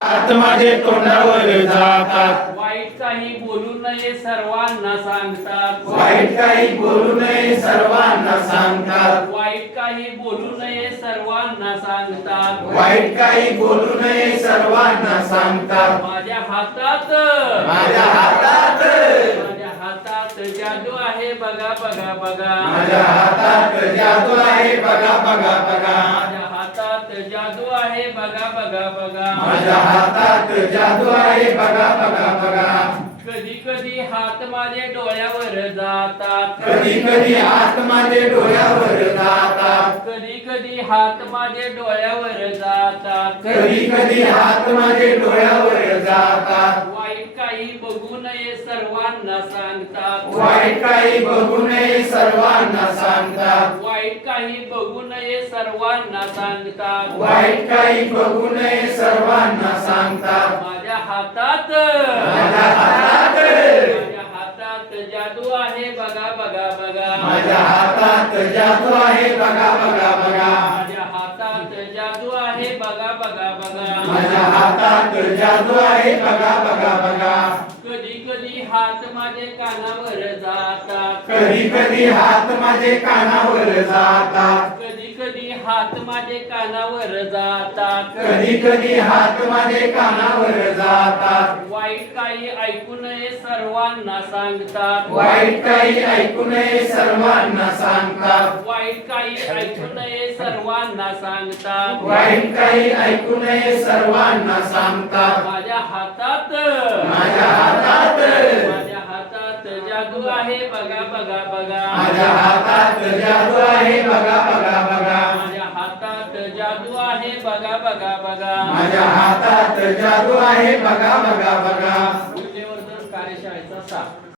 हात माझे तोंडावर जातात, वाईट काही बोलू नये सर्वांना सांगतात, वाईट काही बोलू नये सर्वांना सांगतात, वाईट काही बोलू नये सर्वांना सांगतात, वाईट काही बोलू नये सर्वांना सांगतात. माझ्या हातात माझ्या हातात माझ्या हातात जादू आहे बघा बघा बघा, माझ्या हातात जादू आहे बघा बघा बघा, माझ्या हातात जादू आहे बघा बघा बघा, माझ्या हातात जादू आहे बघा बघा बघा. कधी कधी हात माझे डोळ्यावर जातात, कधी कधी हात माझे डोळ्यावर जातात, कधी कधी हात माझे डोळ्यावर जातात, कधी कधी हात माझे डोळ्यावर जातात. वाईट काही बघू नये सर्वांना सांगतात, वाईट काही बघू नये सर्वांना सांगतात, वाईट काही बघू नये सर्वांना सांगतात, वाईट काही बघू नये सर्वांना सांगतात. माझ्या हातात माझ्या हातात माझ्या हातात जादू आहे बघा बघा बघा, माझ्या हातात जादू आहे बघा बघा बघा, माझ्या हातात जादू आहे बघा बघा बघा, माझ्या हातात जादू आहे बघा बघा बघा. कधी कधी हात माझे कानावर जातात, कधी कधी हात माझे कानावर जातात, कधी कधी हात माझे कानावर जातात, कधी कधी हात माझे कानावर जातात. वाईट काही ऐकू नये सर्वांना सांगतात, वाईट काही ऐकू नये सर्वांना सांगतात, वाईट काही ऐकू नये सर्वांना सांगतात, वाईट काही ऐकू नये सर्वांना सांगतात. माझ्या हातात माझ्या हातात माझ्या हातात जादू आहे बघा बघा बघा, माझ्या हातात जादू आहे बघा बघा बघा, माझ्या हातात जादू आहे बघा बघा बघा. माझ्या हातात जादू आहे बघा बघा बघा. मूल्यवर्धन कार्यशाळेचा साथ.